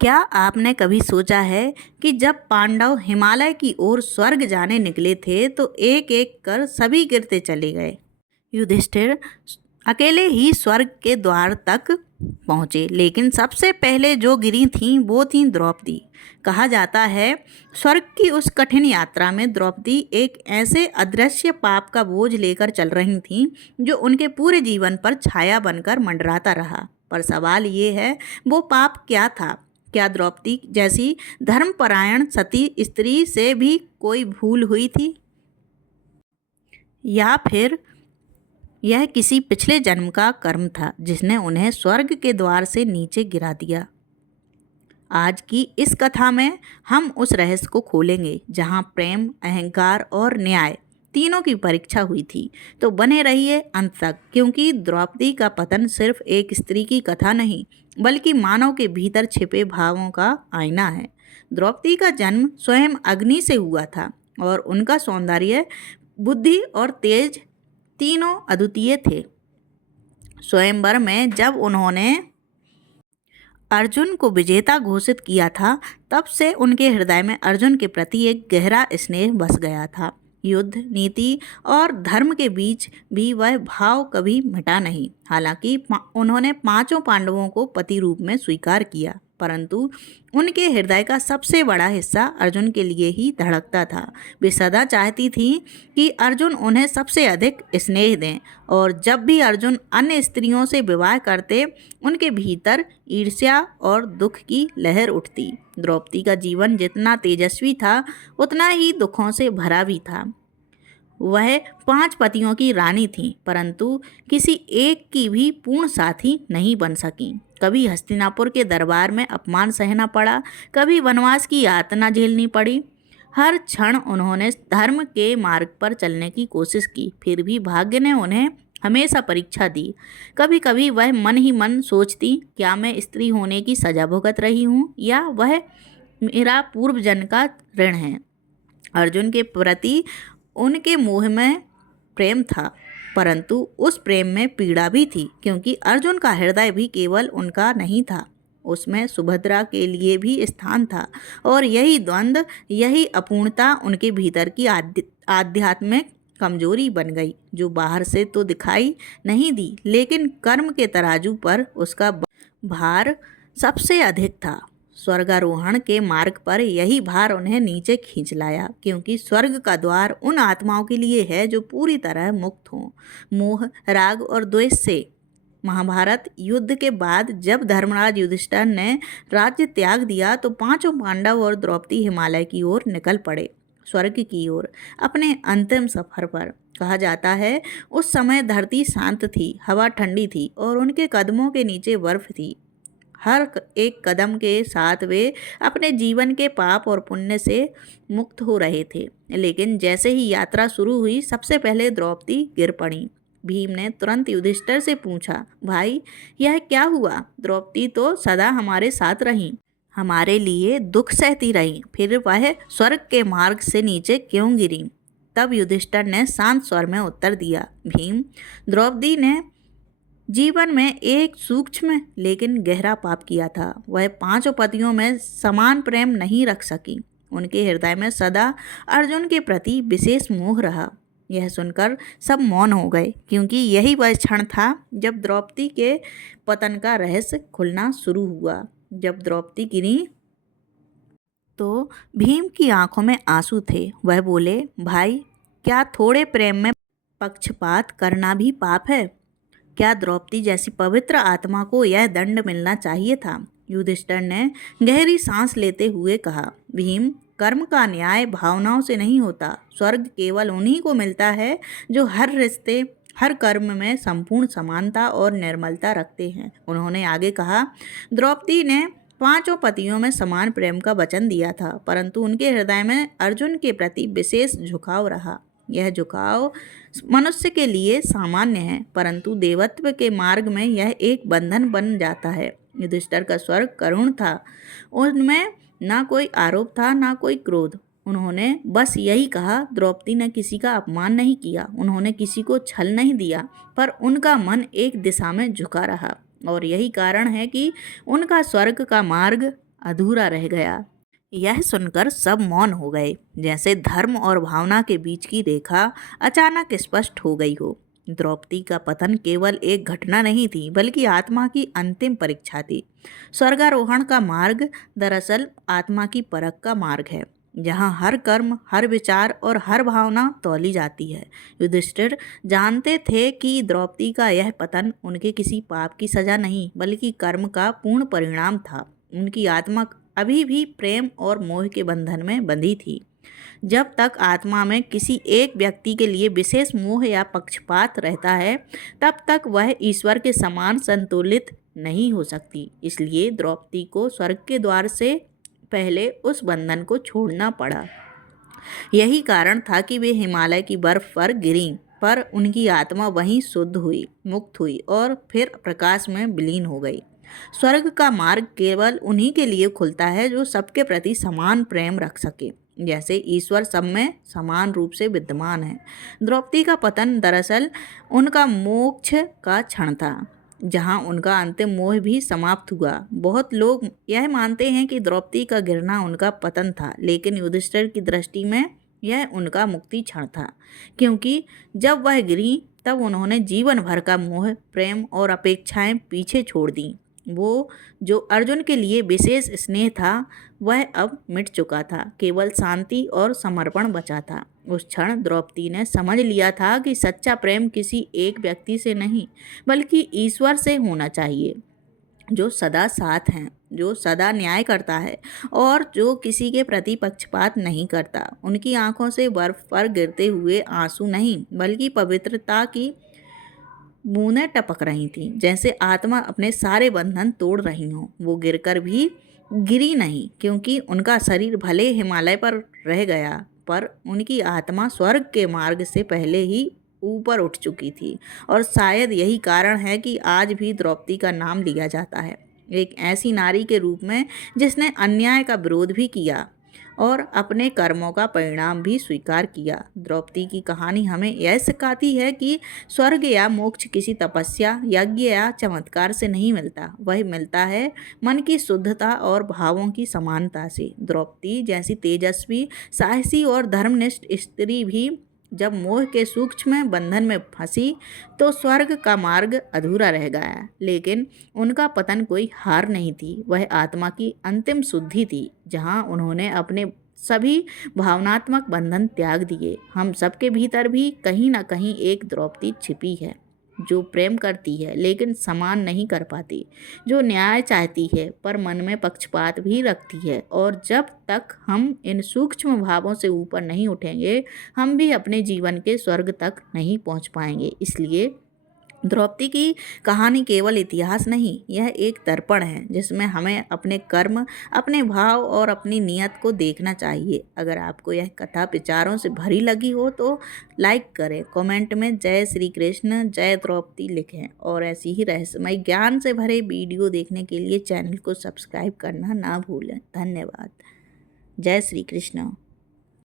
क्या आपने कभी सोचा है कि जब पांडव हिमालय की ओर स्वर्ग जाने निकले थे तो एक एक कर सभी गिरते चले गए। युधिष्ठिर अकेले ही स्वर्ग के द्वार तक पहुँचे, लेकिन सबसे पहले जो गिरी थीं वो थीं द्रौपदी। कहा जाता है स्वर्ग की उस कठिन यात्रा में द्रौपदी एक ऐसे अदृश्य पाप का बोझ लेकर चल रही थीं जो उनके पूरे जीवन पर छाया बनकर मंडराता रहा। पर सवाल ये है, वो पाप क्या था? क्या द्रौपदी जैसी धर्मपरायण सती स्त्री से भी कोई भूल हुई थी, या फिर यह किसी पिछले जन्म का कर्म था जिसने उन्हें स्वर्ग के द्वार से नीचे गिरा दिया? आज की इस कथा में हम उस रहस्य को खोलेंगे जहां प्रेम, अहंकार और न्याय तीनों की परीक्षा हुई थी। तो बने रहिए अंत तक, क्योंकि द्रौपदी का पतन सिर्फ एक स्त्री की कथा नहीं बल्कि मानव के भीतर छिपे भावों का आईना है। द्रौपदी का जन्म स्वयं अग्नि से हुआ था और उनका सौंदर्य, बुद्धि और तेज तीनों अद्वितीय थे। स्वयंवर में जब उन्होंने अर्जुन को विजेता घोषित किया था, तब से उनके हृदय में अर्जुन के प्रति एक गहरा स्नेह बस गया था। युद्ध, नीति और धर्म के बीच भी वह भाव कभी मिटा नहीं। हालांकि उन्होंने पांचों पांडवों को पति रूप में स्वीकार किया, परंतु उनके हृदय का सबसे बड़ा हिस्सा अर्जुन के लिए ही धड़कता था। वे सदा चाहती थीं कि अर्जुन उन्हें सबसे अधिक स्नेह दें, और जब भी अर्जुन अन्य स्त्रियों से विवाह करते, उनके भीतर ईर्ष्या और दुख की लहर उठती। द्रौपदी का जीवन जितना तेजस्वी था उतना ही दुखों से भरा भी था। वह 5 पतियों की रानी थी, परंतु किसी एक की भी पूर्ण साथी नहीं बन सकी। कभी हस्तिनापुर के दरबार में अपमान सहना पड़ा, कभी वनवास की यातना झेलनी पड़ी। हर क्षण उन्होंने धर्म के मार्ग पर चलने की कोशिश की, फिर भी भाग्य ने उन्हें हमेशा परीक्षा दी। कभी कभी वह मन ही मन सोचती, क्या मैं स्त्री होने की सजा भुगत रही हूँ, या वह मेरा पूर्व जन्म का ऋण है। अर्जुन के प्रति उनके मोह में प्रेम था, परंतु उस प्रेम में पीड़ा भी थी, क्योंकि अर्जुन का हृदय भी केवल उनका नहीं था, उसमें सुभद्रा के लिए भी स्थान था। और यही द्वंद्व, यही अपूर्णता उनके भीतर की आध्यात्मिक कमजोरी बन गई, जो बाहर से तो दिखाई नहीं दी, लेकिन कर्म के तराजू पर उसका भार सबसे अधिक था। स्वर्गारोहण के मार्ग पर यही भार उन्हें नीचे खींच लाया, क्योंकि स्वर्ग का द्वार उन आत्माओं के लिए है जो पूरी तरह मुक्त हों मोह, राग और द्वेष से। महाभारत युद्ध के बाद जब धर्मराज युधिष्ठिर ने राज्य त्याग दिया, तो पांचों पांडव और द्रौपदी हिमालय की ओर निकल पड़े, स्वर्ग की ओर, अपने अंतिम सफर पर। कहा जाता है उस समय धरती शांत थी, हवा ठंडी थी और उनके कदमों के नीचे बर्फ थी। हर एक कदम के साथ वे अपने जीवन के पाप और पुण्य से मुक्त हो रहे थे। लेकिन जैसे ही यात्रा शुरू हुई, सबसे पहले द्रौपदी गिर पड़ी। भीम ने तुरंत युधिष्ठिर से पूछा, भाई यह क्या हुआ? द्रौपदी तो सदा हमारे साथ रही, हमारे लिए दुख सहती रही, फिर वह स्वर्ग के मार्ग से नीचे क्यों गिरी? तब युधिष्ठिर ने शांत स्वर में उत्तर दिया, भीम, द्रौपदी ने जीवन में एक सूक्ष्म लेकिन गहरा पाप किया था। वह पांचों पतियों में समान प्रेम नहीं रख सकी। उनके हृदय में सदा अर्जुन के प्रति विशेष मोह रहा। यह सुनकर सब मौन हो गए, क्योंकि यही वह क्षण था जब द्रौपदी के पतन का रहस्य खुलना शुरू हुआ। जब द्रौपदी गिरी तो भीम की आंखों में आंसू थे। वह बोले, भाई, क्या थोड़े प्रेम में पक्षपात करना भी पाप है? क्या द्रौपदी जैसी पवित्र आत्मा को यह दंड मिलना चाहिए था? युधिष्ठिर ने गहरी सांस लेते हुए कहा, भीम, कर्म का न्याय भावनाओं से नहीं होता। स्वर्ग केवल उन्हीं को मिलता है जो हर रिश्ते, हर कर्म में संपूर्ण समानता और निर्मलता रखते हैं। उन्होंने आगे कहा, द्रौपदी ने पांचों पतियों में समान प्रेम का वचन दिया था, परंतु उनके हृदय में अर्जुन के प्रति विशेष झुकाव रहा। यह झुकाव मनुष्य के लिए सामान्य है, परंतु देवत्व के मार्ग में यह एक बंधन बन जाता है। युधिष्ठिर का स्वर करुण था, उनमें ना कोई आरोप था, ना कोई क्रोध। उन्होंने बस यही कहा, द्रौपदी ने किसी का अपमान नहीं किया, उन्होंने किसी को छल नहीं दिया, पर उनका मन एक दिशा में झुका रहा, और यही कारण है कि उनका स्वर्ग का मार्ग अधूरा रह गया। यह सुनकर सब मौन हो गए, जैसे धर्म और भावना के बीच की रेखा अचानक स्पष्ट हो गई हो। द्रौपदी का पतन केवल एक घटना नहीं थी, बल्कि आत्मा की अंतिम परीक्षा थी। स्वर्गारोहण का मार्ग दरअसल आत्मा की परख का मार्ग है, जहाँ हर कर्म, हर विचार और हर भावना तौली जाती है। युधिष्ठिर जानते थे कि द्रौपदी का यह पतन उनके किसी पाप की सजा नहीं, बल्कि कर्म का पूर्ण परिणाम था। उनकी आत्मा अभी भी प्रेम और मोह के बंधन में बंधी थी। जब तक आत्मा में किसी एक व्यक्ति के लिए विशेष मोह या पक्षपात रहता है, तब तक वह ईश्वर के समान संतुलित नहीं हो सकती। इसलिए द्रौपदी को स्वर्ग के द्वार से पहले उस बंधन को छोड़ना पड़ा। यही कारण था कि वे हिमालय की बर्फ पर गिरीं, पर उनकी आत्मा वहीं शुद्ध हुई, मुक्त हुई और फिर प्रकाश में विलीन हो गई। स्वर्ग का मार्ग केवल उन्हीं के लिए खुलता है जो सबके प्रति समान प्रेम रख सके, जैसे ईश्वर सब में समान रूप से विद्यमान है। द्रौपदी का पतन दरअसल उनका मोक्ष का क्षण था, जहां उनका अंतिम मोह भी समाप्त हुआ। बहुत लोग यह मानते हैं कि द्रौपदी का गिरना उनका पतन था, लेकिन युधिष्ठिर की दृष्टि में यह उनका मुक्ति क्षण था, क्योंकि जब वह गिरी तब उन्होंने जीवन भर का मोह, प्रेम और अपेक्षाएं पीछे छोड़ दी। वो जो अर्जुन के लिए विशेष स्नेह था, वह अब मिट चुका था। केवल शांति और समर्पण बचा था। उस क्षण द्रौपदी ने समझ लिया था कि सच्चा प्रेम किसी एक व्यक्ति से नहीं, बल्कि ईश्वर से होना चाहिए, जो सदा साथ हैं, जो सदा न्याय करता है और जो किसी के प्रति पक्षपात नहीं करता। उनकी आंखों से बर्फ पर गिरते हुए आंसू नहीं, बल्कि पवित्रता की बूंदें टपक रही थीं, जैसे आत्मा अपने सारे बंधन तोड़ रही हों। वो गिरकर भी गिरी नहीं, क्योंकि उनका शरीर भले हिमालय पर रह गया, पर उनकी आत्मा स्वर्ग के मार्ग से पहले ही ऊपर उठ चुकी थी। और शायद यही कारण है कि आज भी द्रौपदी का नाम लिया जाता है, एक ऐसी नारी के रूप में जिसने अन्याय का विरोध भी किया और अपने कर्मों का परिणाम भी स्वीकार किया। द्रौपदी की कहानी हमें यह सिखाती है कि स्वर्ग या मोक्ष किसी तपस्या, यज्ञ या चमत्कार से नहीं मिलता, वह मिलता है मन की शुद्धता और भावों की समानता से। द्रौपदी जैसी तेजस्वी, साहसी और धर्मनिष्ठ स्त्री भी जब मोह के सूक्ष्म बंधन में फंसी तो स्वर्ग का मार्ग अधूरा रह गया। लेकिन उनका पतन कोई हार नहीं थी, वह आत्मा की अंतिम शुद्धि थी, जहां उन्होंने अपने सभी भावनात्मक बंधन त्याग दिए। हम सबके भीतर भी कहीं ना कहीं एक द्रौपदी छिपी है, जो प्रेम करती है लेकिन समान नहीं कर पाती, जो न्याय चाहती है पर मन में पक्षपात भी रखती है। और जब तक हम इन सूक्ष्म भावों से ऊपर नहीं उठेंगे, हम भी अपने जीवन के स्वर्ग तक नहीं पहुंच पाएंगे। इसलिए द्रौपदी की कहानी केवल इतिहास नहीं, यह एक दर्पण है जिसमें हमें अपने कर्म, अपने भाव और अपनी नीयत को देखना चाहिए। अगर आपको यह कथा विचारों से भरी लगी हो तो लाइक करें, कमेंट में जय श्री कृष्ण, जय द्रौपदी लिखें और ऐसी ही रहस्यमय ज्ञान से भरे वीडियो देखने के लिए चैनल को सब्सक्राइब करना ना भूलें। धन्यवाद। जय श्री कृष्ण।